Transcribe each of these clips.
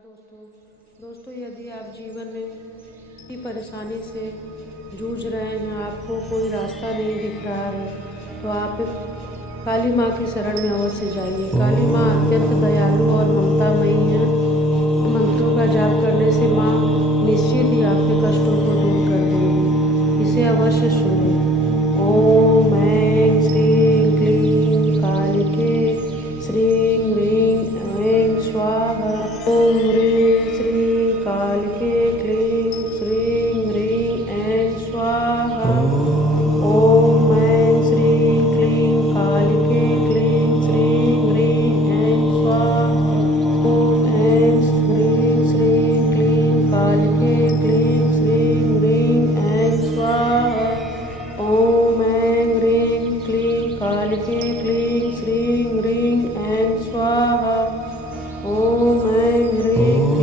दोस्तों यदि आप जीवन में किसी परेशानी से जूझ रहे हैं, आपको कोई रास्ता नहीं दिख रहा है, तो आप काली माँ की शरण में अवश्य जाइए। काली माँ अत्यंत दयालु और ममतामयी है। मंत्रों का जाप करने से माँ निश्चित ही आपके कष्टों को दूर कर देंगी। इसे अवश्य सुनिए। ओम ऐं श्रीं क्लीं कालिके श्रीं ह्रीं ऐं स्वाहा। ओम ह्रीं श्रीं कालिके क्लीं श्रीं ह्रीं ऐं स्वाहा। ओम ऐं श्रीं क्लीं कालिके क्लीं श्रीं ह्रीं ऐं स्वाहा। ओम ऐं श्रीं क्लीं कालिके क्लीं श्रीं ह्रीं ऐं स्वाहा। ओम ऐं ह्रीं क्लीं कालिके क्लीं श्रीं ह्रीं ऐं स्वाहा। ओम ऐं ह्रीं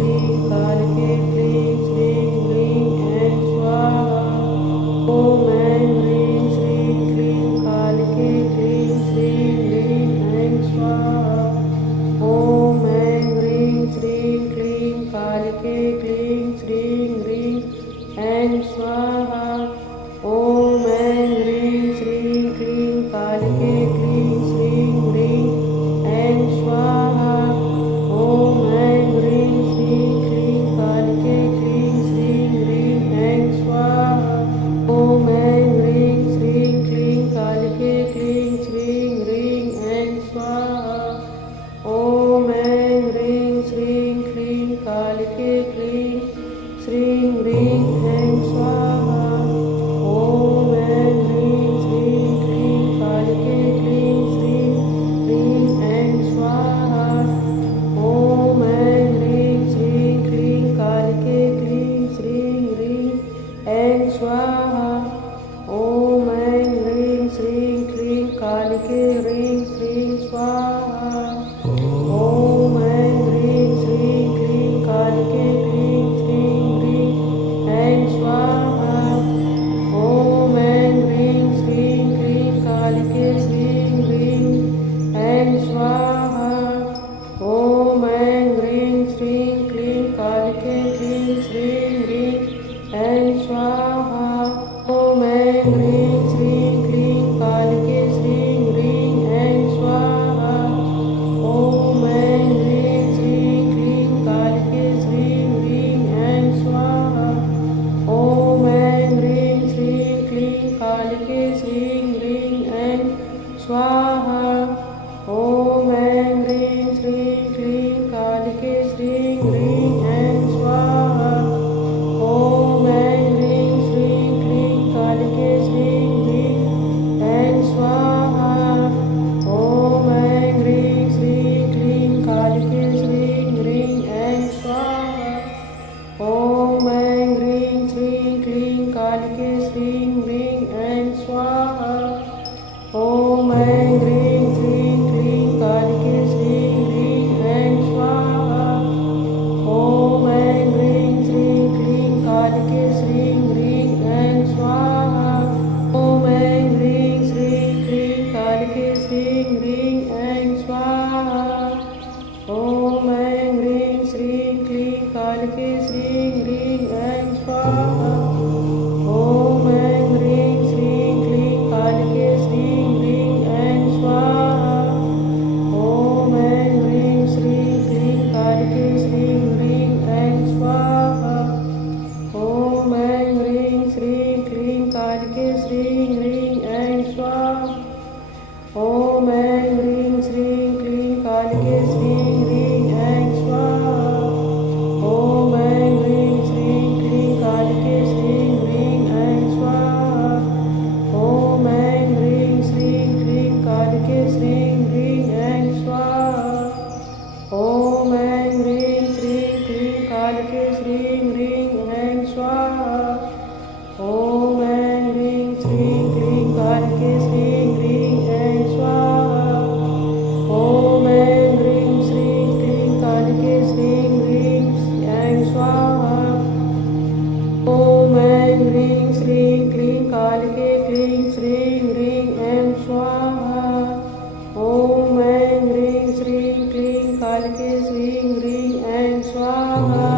स्वाहा।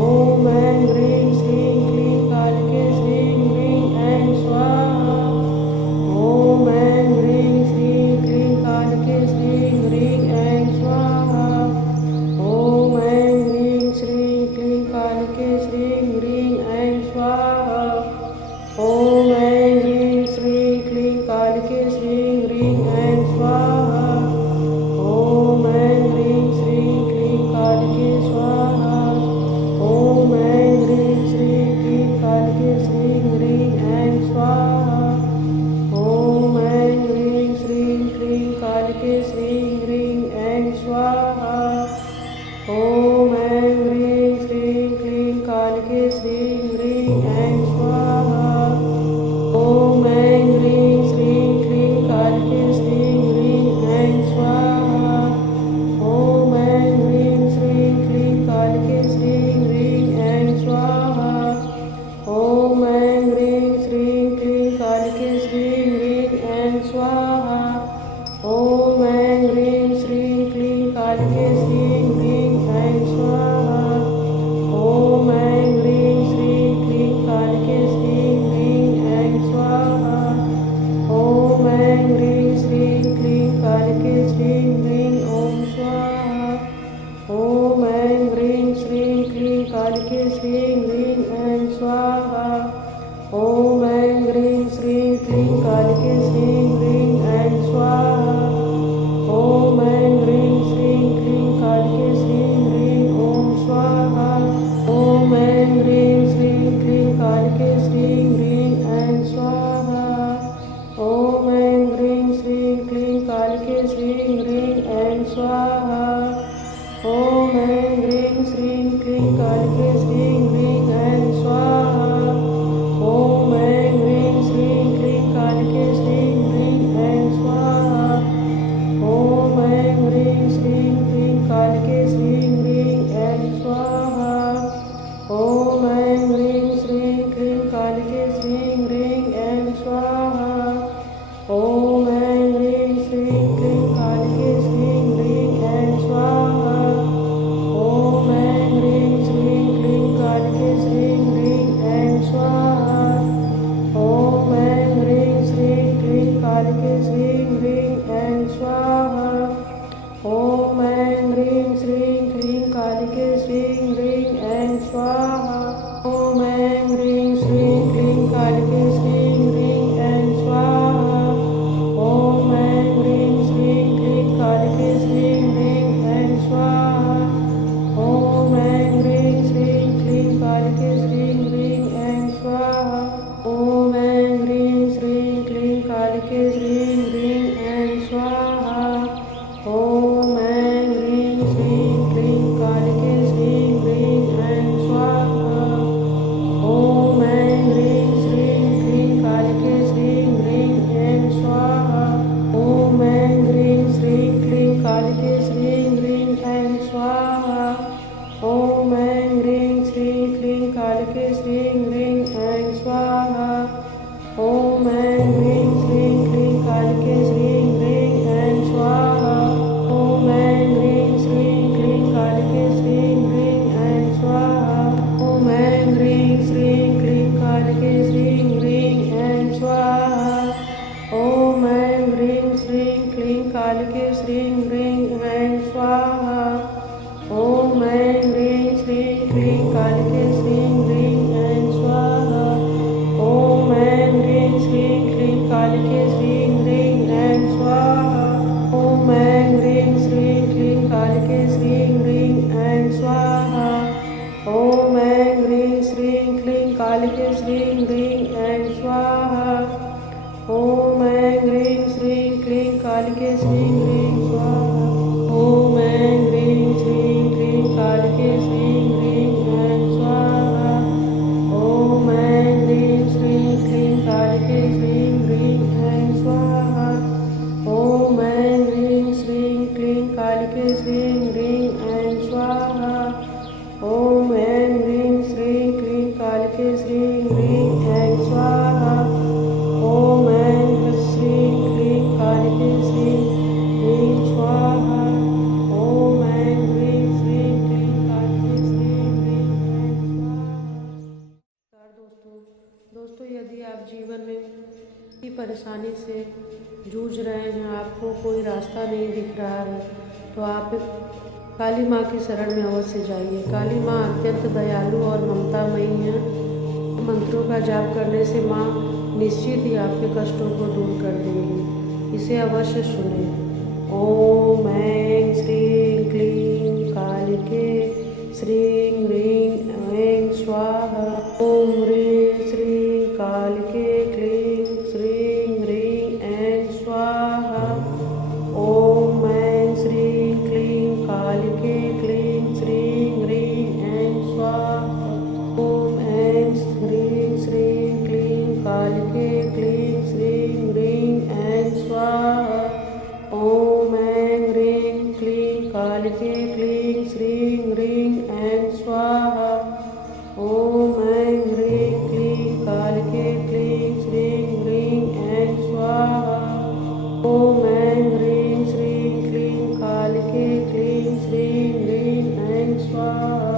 ओम ऐं ह्रीं श्रीं क्लीं कालिके श्रीं ह्रीं ऐं स्वाहा। ओम ऐं ह्रीं श्रीं क्लीं कालिके श्रीं ह्रीं ऐं स्वाहा। ओम ऐं ह्रीं श्रीं क्लीं कालिके श्रीं ह्रीं ऐं स्वाहा। ओम ऐं ह्रीं श्रीं क्लीं कालिके श्रीं ह्रीं ऐं स्वाहा। ओम ऐं ह्रीं श्रीं क्लीं कालिके स्वाहा। ओम ऐं ह्रीं श्रीं क्लीं कालिके श्रीं ह्रीं ऐं स्वाहा। ओम ऐं ह्रीं श्रीं क्लीं कालिके श्रीं ह्रीं ऐं स्वाहा। ओम ऐं ह्रीं श्रीं क्लीं कालिके श्रीं ह्रीं ऐं स्वाहा। ओम ऐं ह्रीं श्रीं क्लीं कालिके श्रीं ह्रीं ऐं स्वाहा। ओम ऐं ह्रीं श्रीं क्लीं कालिके श्रीं ह्रीं ऐं स्वाहा। ओम ऐं ह्रीं श्रीं क्लीं कालिके श्रीं ह्रीं ऐं स्वाहा। ओम ऐं ह्रीं श्रीं क्लीं कालिके श्रीं ह्रीं ऐं स्वाहा। ओम ऐं ह्रीं श्रीं क्लीं कालिके श्रीं ह्रीं ऐं स्वाहा। ओम ऐं ह्रीं श्रीं क्लीं कालिके श्रीं ह्रीं ॐ स्वाहा। ओम ऐं ह्रीं श्रीं क्लीं कालिके श्रीं ह्रीं ऐं स्वाहा। ओम ऐं ह्रीं श्रीं क्लीं कालिके श्रीं ह्रीं ऐं स्वाहा। ओम ऐं ह्रीं श्रीं क्लीं कालिके श्रीं ह्रीं ॐ स्वाहा। ओम ऐं ह्रीं श्रीं क्लीं कालिके श्रीं ह्रीं ऐं स्वाहा। ओम ऐं ह्रीं श्रीं क्लीं कालिके श्रीं ह्रीं ऐं स्वाहा। ओम ऐं ह्रीं श्रीं क्लीं कालिके श्रीं ह्रीं ऐं स्वाहा। ओम ऐं ह्रीं श्रीं क्लीं कालिके श्रीं ह्रीं ऐं स्वाहा। ओम ऐं ह्रीं श्रीं क्लीं कालिके श्रीं ह्रीं ऐं स्वाहा। ओम ऐं ह्रीं श्रीं क्लीं कालिके श्रीं ह्रीं ऐं स्वाहा। ओम ऐं ह्रीं श्रीं क्लीं कालिके श्रीं ह्रीं ऐं स्वाहा। ओम ऐं ह्रीं श्रीं क्लीं कालिके श्रीं ह्रीं ऐं स्वाहा। ओम ऐं ह्रीं श्रीं क्लीं कालिके श्रीं ह्रीं ऐं स्वाहा। ओम ऐं ह्रीं श्रीं क्लीं कालिके श्रीं ह्रीं ऐं स्वाहा। ओम ऐं ह्रीं श्रीं क्लीं कालिके श्रीं ह्रीं ऐं स्वाहा। ओम ऐं ह्रीं श्रीं क्लीं कालिके श्रीं ह्रीं ऐं स्वाहा। ओम ऐं ह्रीं श्रीं क्लीं कालिके श्रीं ह्रीं ऐं स्वाहा। ओम ऐं ह्रीं श्रीं क्लीं कालिके श्रीं ह्रीं ऐं स्वाहा। ओम ऐं ह्रीं श्रीं क्लीं कालिके श्रीं परेशानी से जूझ रहे हैं, आपको कोई रास्ता नहीं दिख रहा है, तो आप काली माँ की शरण में अवश्य जाइए। काली माँ अत्यंत दयालु और ममतामयी हैं। मंत्रों का जाप करने से माँ निश्चित ही आपके कष्टों को दूर कर देंगी। इसे अवश्य सुने। ओम ऐं श्रीं क्लीं कालिके श्रीं ह्रीं ऐं स्वाहा। ओम ह्रीं श्रीं कालिके क्लीं श्रीं ह्रीं ऐं स्वाहा। ओम ऐं श्रीं क्लीं कालिके क्लीं श्रीं ह्रीं ऐं स्वाहा। ओम ऐं ह्रीं श्रीं क्लीं कालिके क्लीं श्रीं ह्रीं ऐं स्वाहा। ओम ऐं ह्रीं क्लीं कालिके क्लीं श्रीं ह्रीं ऐं स्वाहा। ओम ऐं ह्रीं क्लीं कालिके क्लीं श्रीं ह्रीं ऐं स्वाहा। ओम ऐं ह्रीं श्रीं क्लीं कालिके क्लीं श्रीं ह्रीं ऐं स्वाहा।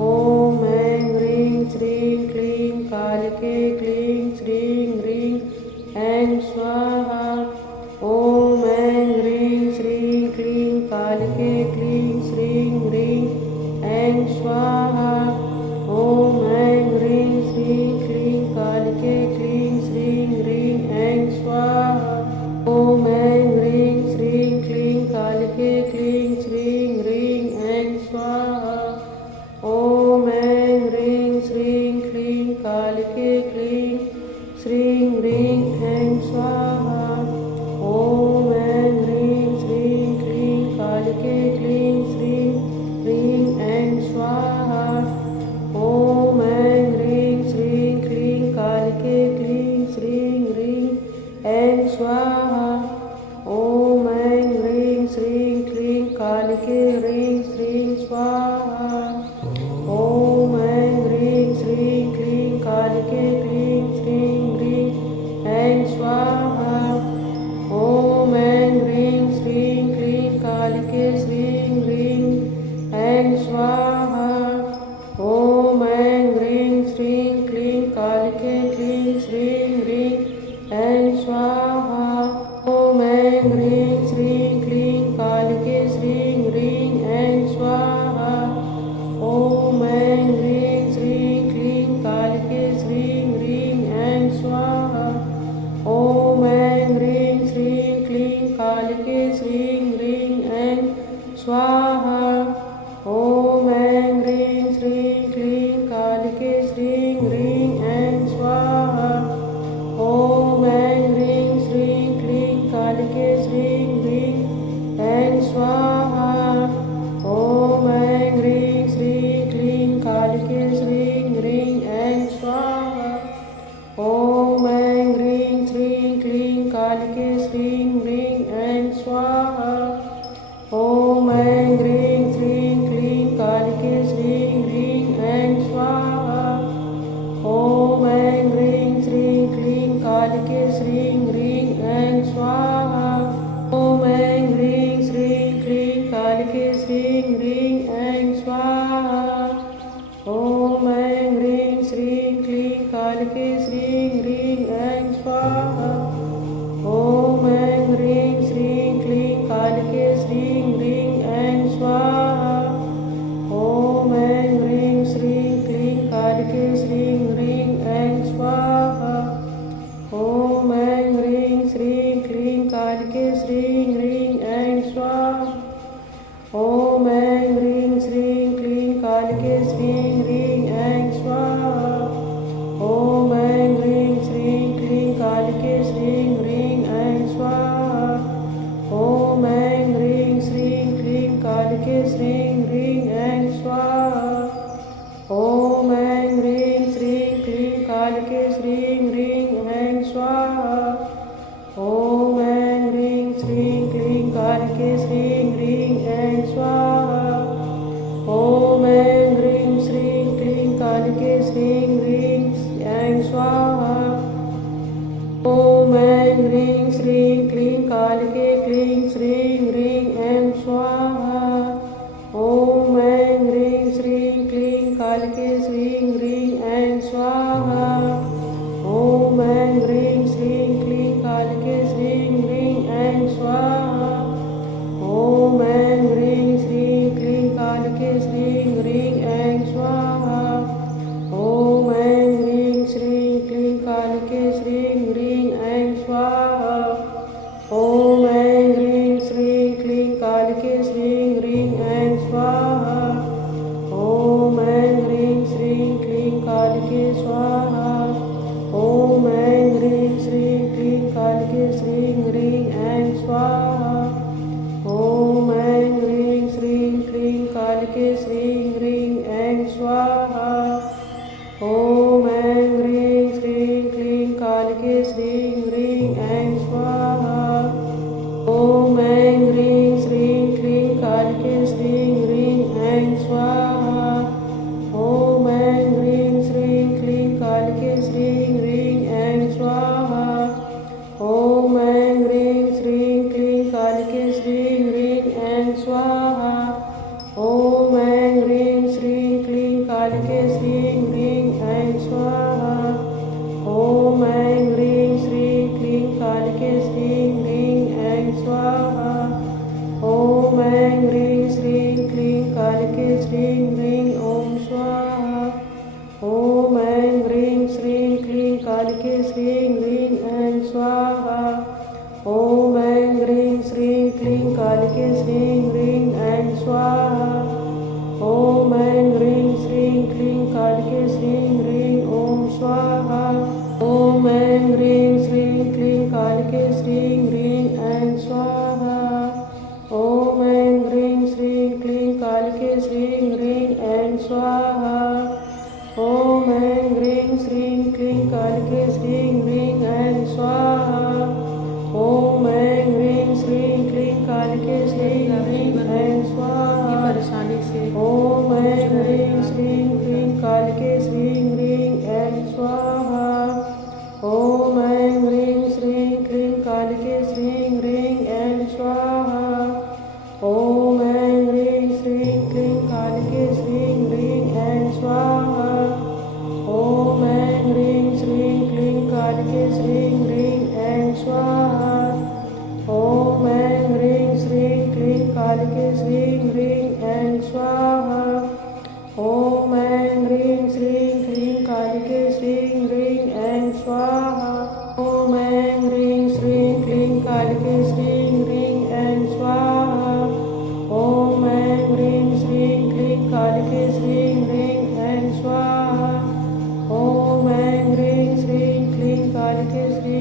ओम ऐं ह्रीं श्रीं क्लीं कालिके क्लीं श्रीं ह्रीं ऐं स्वाहा। ओम ऐं ह्रीं श्रीं क्लीं कालिके क्लीं श्रीं ह्रीं ऐं स्वाहा। ओम ऐं ह्रीं श्रीं क्लीं कालिके क्लीं श्रीं ह्रीं ऐं स्वाहा। ओम ऐं ह्रीं श्रीं क्लीं कालिके क्लीं श्रीं ह्रीं ऐं स्वाहा। ओम ऐं ह्रीं श्रीं क्लीं कालिके क्लीं श्रीं ह्रीं ऐं स्वाहा। ओम ऐं ह्रीं श्रीं क्लीं कालिके क्लीं श्रीं ह्रीं ऐं स्वाहा। ओम ऐं ह्रीं श्रीं क्लीं कालिके क्लीं श्रीं ह्रीं ऐं स्वाहा। ओम ऐं ह्रीं श्रीं क्लीं कालिके ह्रीं श्रीं स्वाहा। ओम ऐं ह्रीं श्रीं क्लीं कालिके क्लीं श्रीं ह्रीं ऐं स्वाहा। ओम ऐं ह्रीं श्रीं क्लीं कालिके श्रीं ह्रीं ऐं स्वाहा। ओम ऐं ह्रीं श्रीं क्लीं कालिके क्लीं श्रीं ह्रीं ऐं स्वाहा। ओम ऐं ह्रीं श्रीं क्लीं कालिके श्रीं ह्रीं ऐं स्वाहा। ओम ऐं ह्रीं श्रीं क्लीं कालिके श्रीं ह्रीं ऐं स्वाहा। ओम ऐं ह्रीं श्रीं क्लीं कालिके श्रीं ह्रीं ऐं स्वाहा। ओम ऐं ॐ ऐं ह्रीं श्रीं क्लीं कालिके श्रीं ह्रीं ऐं स्वाहा। ॐ ऐं ह्रीं श्रीं क्लीं कालिके श्रीं ह्रीं ऐं स्वाहा। ॐ ऐं ह्रीं श्रीं क्लीं कालिके श्रीं ह्रीं ॐ स्वाहा। ॐ ऐं ह्रीं श्रीं क्लीं कालिके श्रीं ह्रीं ऐं स्वाहा। ॐ ऐं ह्रीं श्रीं क्लीं कालिके श्रीं ह्रीं ऐं स्वाहा। ॐ ऐं ह्रीं श्रीं क्लीं कालिके श्रीं ह्रीं ॐ स्वाहा। ॐ ऐं ह्रीं श्रीं क्लीं कालिके श्रीं ह्रीं ऐं स्वाहा। ॐ ऐं ह्रीं श्रीं क्लीं कालिके श्रीं ह्रीं ऐं स्वाहा। ॐ ऐं ह्रीं श्रीं क्लीं कालिके श्रीं ह्रीं ऐं स्वाहा। ॐ ऐं ह्रीं श्रीं क्लीं कालिके श्रीं ह्रीं ऐं स्वाहा। परेशानी से ॐ ऐं ह्रीं श्रीं क्लीं कालिके श्रीं ह्रीं ऐं स्वाहा। ॐ ऐं ह्रीं श्रीं क्लीं कालिके श्रीं ह्रीं ऐं स्वाहा। ॐ ऐं ह्रीं श्रीं क्लीं कालिके श्रीं ह्रीं ऐं स्वाहा। ॐ ऐं ह्रीं श्रीं क्लीं कालिके श्रीं ह्रीं ऐं स्वाहा। ॐ ऐं ह्रीं श्रीं क्लीं कालिके श्रीं ह्रीं ऐं स्वाहा। ॐ ऐं ह्रीं श्रीं क्लीं कालिके श्रीं ह्रीं ऐं स्वाहा। ॐ ऐं ह्रीं श्रीं क्लीं कालिके श्रीं ह्रीं ऐं स्वाहा। ॐ ऐं ह्रीं श्रीं क्लीं कालिके श्रीं ह्रीं ऐं स्वाहा। ॐ ऐं ह्रीं श्रीं क्लीं कालिके श्रीं ह्रीं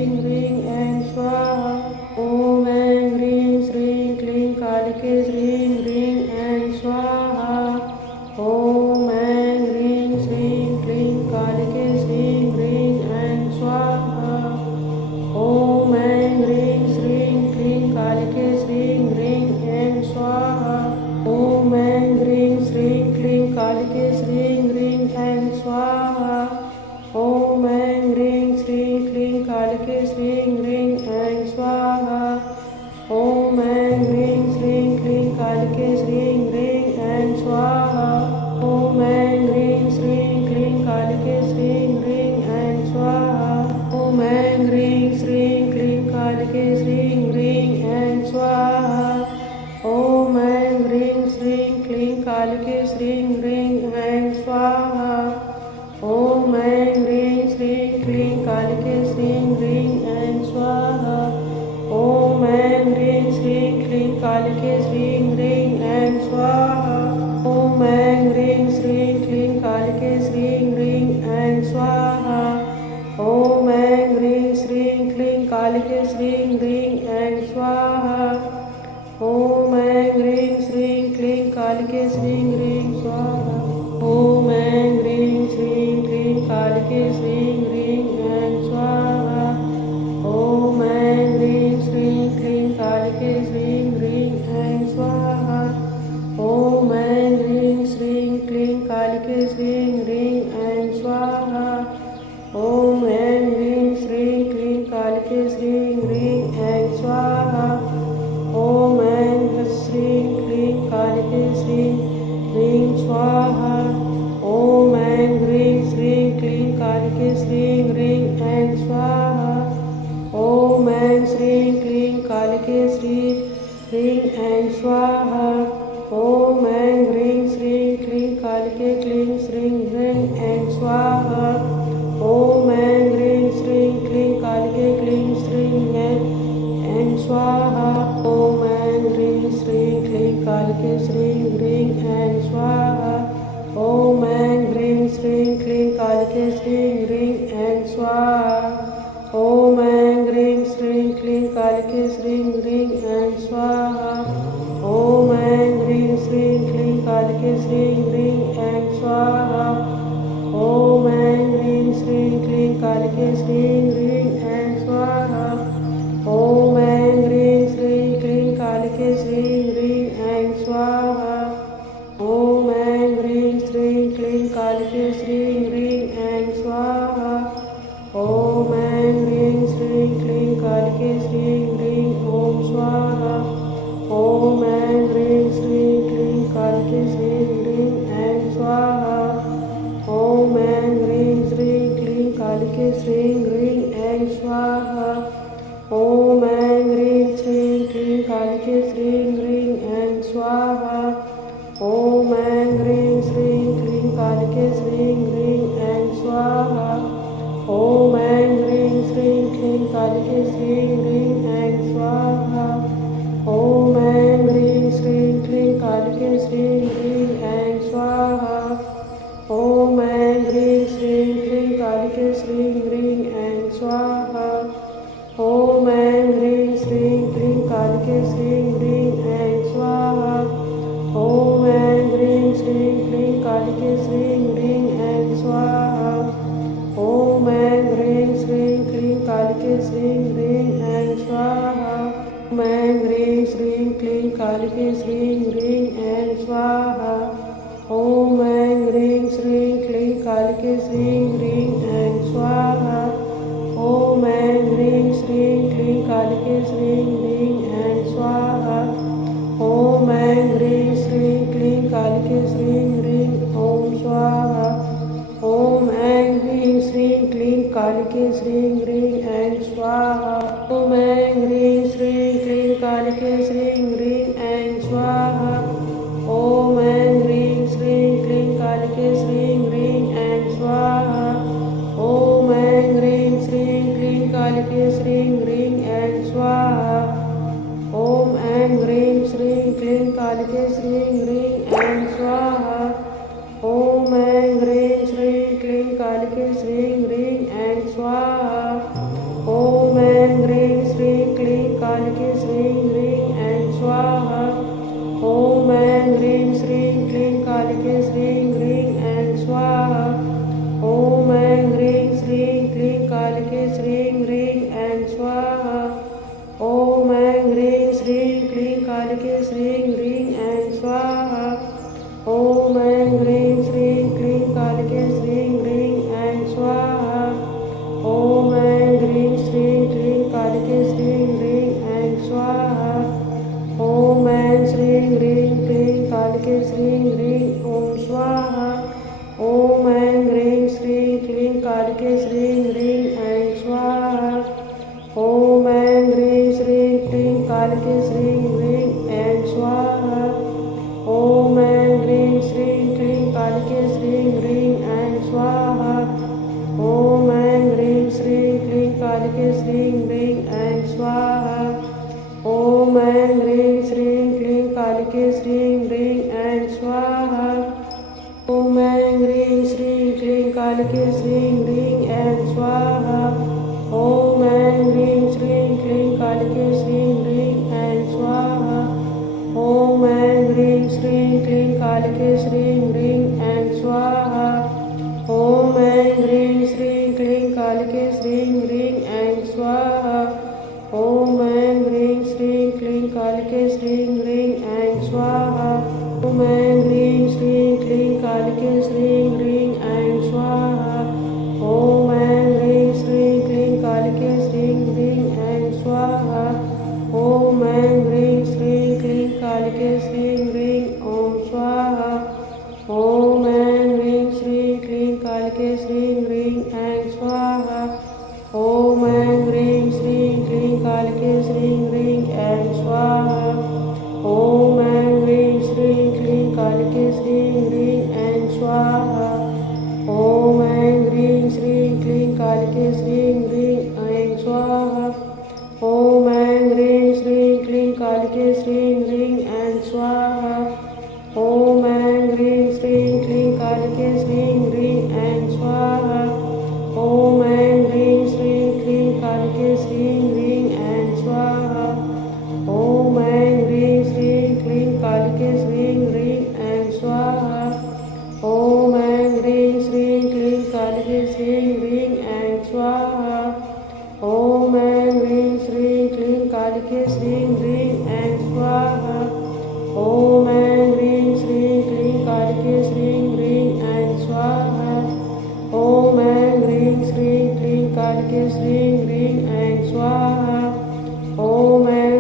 ऐं स्वाहा। ॐ ऐं ह्रीं श्रीं क्लीं कालिके श्रीं ह्रीं ऐं स्वाहा। ॐ ऐं ह्रीं श्रीं क्लीं कालिके श्रीं ह्रीं ऐं स्वाहा। ॐ ऐं ह्रीं श्रीं क्लीं कालिके श्रीं ह्रीं ऐं स्वाहा। ॐ ऐं ह्रीं श्रीं क्लीं कालिके श्रीं ह्रीं ऐं स्वाहा। ॐ ऐं ह्रीं श्रीं क्लीं कालिके श्रीं ह्रीं ऐं स्वाहा। ॐ ऐं ह्रीं श्रीं क्लीं कालिके श्रीं ह्रीं ऐं स्वाहा। ॐ ऐं ह्रीं श्रीं क्लीं कालिके श्रीं ह्रीं ऐं स्वाहा। ॐ ऐं ह्रीं श्रीं क्लीं कालिके श्रीं ह्रीं ऐं स्वाहा। ॐ ऐं ह्रीं श्रीं क्लीं कालिके श्रीं ह्रीं ऐं स्वाहा। ॐ ऐं ह्रीं श्रीं क्लीं कालिके श्रीं ह्रीं ऐं स्वाहा। ॐ ऐं ह्रीं श्रीं क्लीं कालिके श्रीं ह्रीं ऐं स्वाहा। ॐ ऐं ह्रीं श्रीं क्लीं कालिके श्रीं ह्रीं ऐं स्वाहा। ॐ ऐं ह्रीं श्रीं क्लीं कालिके श्रीं ह्रीं ऐं स्वाहा। ॐ ऐं ह्रीं श्रीं क्लीं कालिके श्रीं ह्रीं स्वाहा। ॐ ऐं ह्रीं श्रीं क्लीं कालिके श्रीं ह्रीं ऐं स्वाहा। ॐ ऐं ह्रीं श्रीं क्लीं कालिके श्रीं ह्रीं ऐं स्वाहा। ॐ ऐं ह्रीं श्रीं क्लीं कालिके श्रीं ह्रीं ऐं स्वाहा। ॐ ऐं ह्रीं श्रीं क्लीं कालिके श्रीं ह्रीं ऐं स्वाहा। ॐ ऐं श्रीं क्लीं कालिके श्रीं ह्रीं स्वाहा। ॐ ऐं ह्रीं श्रीं क्लीं कालिके श्रीं ह्रीं ऐं स्वाहा। ॐ ऐं श्रीं क्लीं कालिके श्रीं ह्रीं ऐं स्वाहा। ॐ ऐं ह्रीं श्रीं क्लीं कालिके क्लीं श्रीं ह्रीं ऐं स्वाहा। ॐ ऐं ह्रीं श्रीं क्लीं कालिके क्लीं श्रीं ऐं स्वाहा। ॐ ऐं ह्रीं श्रीं क्लीं कालिके श्रीं ह्रीं ऐं स्वाहा। ॐ ऐं ह्रीं श्रीं क्लीं कालिके श्रीं ह्रीं ऐं स्वाहा। ॐ ऐं ह्रीं श्रीं क्लीं कालिके श्रीं ह्रीं ऐं स्वाहा। ॐ ऐं ह्रीं श्रीं क्लीं कालिके श्रीं ह्रीं ऐं स्वाहा। ॐ ऐं ह्रीं श्रीं क्लीं कालिके श्रीं ह्रीं ऐं स्वाहा। ॐ ऐं ह्रीं श्रीं क्लीं कालिके श्रीं ह्रीं ऐं स्वाहा। ॐ ऐं ह्रीं श्रीं क्लीं कालिके श्रीं ह्रीं ऐं स्वाहा। ॐ ऐं ह्रीं श्रीं क्लीं कालिके श्रीं ह्रीं ॐ स्वाहा। ॐ ऐं ह्रीं श्रीं क्लीं कालिके श्रीं ह्रीं कालिके श्रीं ह्रीं ऐं स्वाहा। ॐ ऐं ह्रीं श्रीं क्लीं कालिके श्रीं ह्रीं ऐं स्वाहा। ॐ ऐं ह्रीं श्रीं क्लीं कालिके श्रीं ह्रीं ऐं स्वाहा। ॐ ऐं ह्रीं श्रीं क्लीं कालिके श्रीं ह्रीं ऐं स्वाहा। ॐ ऐं ह्रीं श्रीं क्लीं कालिके श्रीं ह्रीं ऐं स्वाहा। ॐ ऐं ह्रीं श्रीं क्लीं कालिके श्रीं ह्रीं ॐ स्वाहा। ॐ ऐं ह्रीं श्रीं क्लीं कालिके श्रीं ह्रीं ऐं स्वाहा। ॐ ऐं ह्रीं श्रीं क्लीं कालिके श्रीं ह्रीं ऐं स्वाहा। ॐ ऐं ह्रीं श्रीं क्लीं कालिके श्रीं ह्रीं ऐं स्वाहा। ॐ ऐं ह्रीं श्रीं क्लीं कालिके श्रीं ह्रीं ऐं स्वाहा। ॐ ऐं ह्रीं श्रीं क्लीं कालिके श्रीं ह्रीं ऐं स्वाहा। ॐ ऐं ह्रीं श्रीं क्लीं कालिके श्रीं ह्रीं ऐं स्वाहा। ॐ ऐं ह्रीं श्रीं क्लीं कालिके श्रीं ह्रीं ऐं स्वाहा। ॐ ऐं ह्रीं श्रीं क्लीं कालिके श्रीं ह्रीं ऐं स्वाहा। ॐ ऐं ह्रीं श्रीं क्लीं कालिके श्रीं ह्रीं ऐं स्वाहा। ॐ ऐं ह्रीं श्रीं क्लीं कालिके श्रीं ह्रीं ऐं स्वाहा। ॐ ऐं ह्रीं श्रीं क्लीं कालिके श्रीं ह्रीं ऐं स्वाहा। ॐ ऐं ह्रीं श्रीं क्लीं कालिके श्रीं ह्रीं ऐं स्वाहा। ॐ ऐं श्रीं ह्रीं क्लीं कालिके श्रीं ह्रीं ॐ स्वाहा। ॐ ऐं ह्रीं श्रीं क्लीं कालिके श्रीं ह्रीं ऐं स्वाहा। ॐ ऐं ह्रीं श्रीं क्लीं कालिके श्रीं ह्रीं ऐं स्वाहा। ॐ ऐं ह्रीं श्रीं क्लीं कालिके श्रीं ह्रीं ऐं स्वाहा। ॐ ऐं ह्रीं श्रीं क्लीं कालिके श्रीं ह्रीं ऐं स्वाहा। ॐ ऐं ह्रीं श्रीं क्लीं कालिके श्रीं ह्रीं ऐं स्वाहा। ॐ ऐं ह्रीं श्रीं क्लीं कालिके श्रीं ह्रीं ऐं स्वाहा। ॐ ऐं ह्रीं श्रीं क्लीं कालिके श्रीं ह्रीं ऐं स्वाहा। ॐ ऐं ह्रीं श्रीं क्लीं कालिके श्रीं ह्रीं ऐं स्वाहा। ॐ ऐं ह्रीं श्रीं क्लीं कालिके श्रीं ह्रीं ऐं स्वाहा। ॐ ऐं ह्रीं श्रीं क्लीं कालिके श्रीं ह्रीं ऐं स्वाहा। ॐ ऐं ह्रीं श्रीं क्लीं कालिके श्रीं ह्रीं ऐं स्वाहा। ॐ ऐं ह्रीं श्रीं क्लीं कालिके श्रीं ह्रीं ऐं स्वाहा। ॐ ऐं ह्रीं श्रीं क्लीं कालिके श्रीं ह्रीं ॐ स्वाहा। ॐ ऐं ह्रीं श्रीं क्लीं कालिके श्रीं ह्रीं ऐं स्वाहा। ॐ ऐं ह्रीं श्रीं क्लीं कालिके श्रीं ह्रीं ऐं स्वाहा। ॐ ऐं ह्रीं श्रीं क्लीं कालिके श्रीं ह्रीं ऐं स्वाहा। ॐ ऐं ह्रीं श्रीं क्लीं कालिके श्रीं ह्रीं ऐं स्वाहा। ॐ ऐं ह्रीं श्रीं क्लीं कालिके श्रीं ह्रीं ऐं स्वाहा। ॐ ऐं ह्रीं श्रीं क्लीं कालिके श्रीं ह्रीं ऐं स्वाहा। ॐ ऐं ह्रीं श्रीं क्लीं कालिके श्रीं ह्रीं ऐं स्वाहा। ॐ ऐं ह्रीं श्रीं क्लीं कालिके श्रीं ह्रीं ऐं स्वाहा। ॐ ऐं ह्रीं श्रीं क्लीं कालिके श्रीं ह्रीं ऐं स्वाहा। ॐ ऐं ह्रीं श्रीं क्लीं कालिके श्रीं ह्रीं ऐं स्वाहा। ॐ ऐं ह्रीं श्रीं क्लीं कालिके श्रीं ह्रीं ऐं स्वाहा। ॐ ऐं ह्रीं श्रीं क्लीं कालिके श्रीं ह्रीं ऐं स्वाहा। ॐ ऐं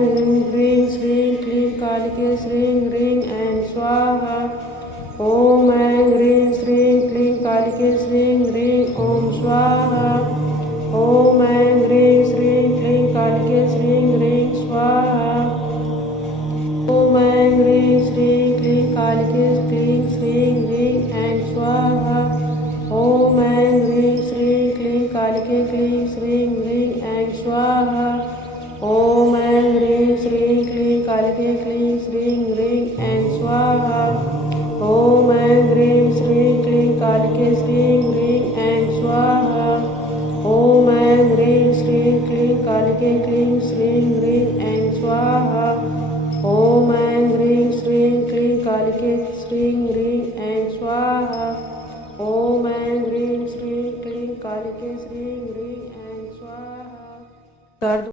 ह्रीं श्रीं क्लीं कालिके श्रीं ह्रीं ऐं स्वाहा। ॐ ऐं ह्रीं श्रीं क्लीं कालिके श्रीं ह्रीं ॐ स्वाहा। ॐ ऐं ह्रीं श्रीं क्लीं कालिके श्रीं ह्रीं स्वाहा। ॐ ऐं ह्रीं श्रीं क्लीं कालिके क्लीं श्रीं ह्रीं ऐं स्वाहा। ॐ ऐं ह्रीं श्रीं क्लीं कालिके क्लीं श्रीं ह्रीं ऐं स्वाहा। ॐ ऐं ह्रीं श्रीं क्लीं कालिके क्लीं श्रीं ह्रीं ऐं स्वाहा। ॐ ऐं ह्रीं श्रीं क्लीं कालिके श्रीं ह्रीं कालिके श्रीं ह्रीं ऐं स्वाहा कर दो।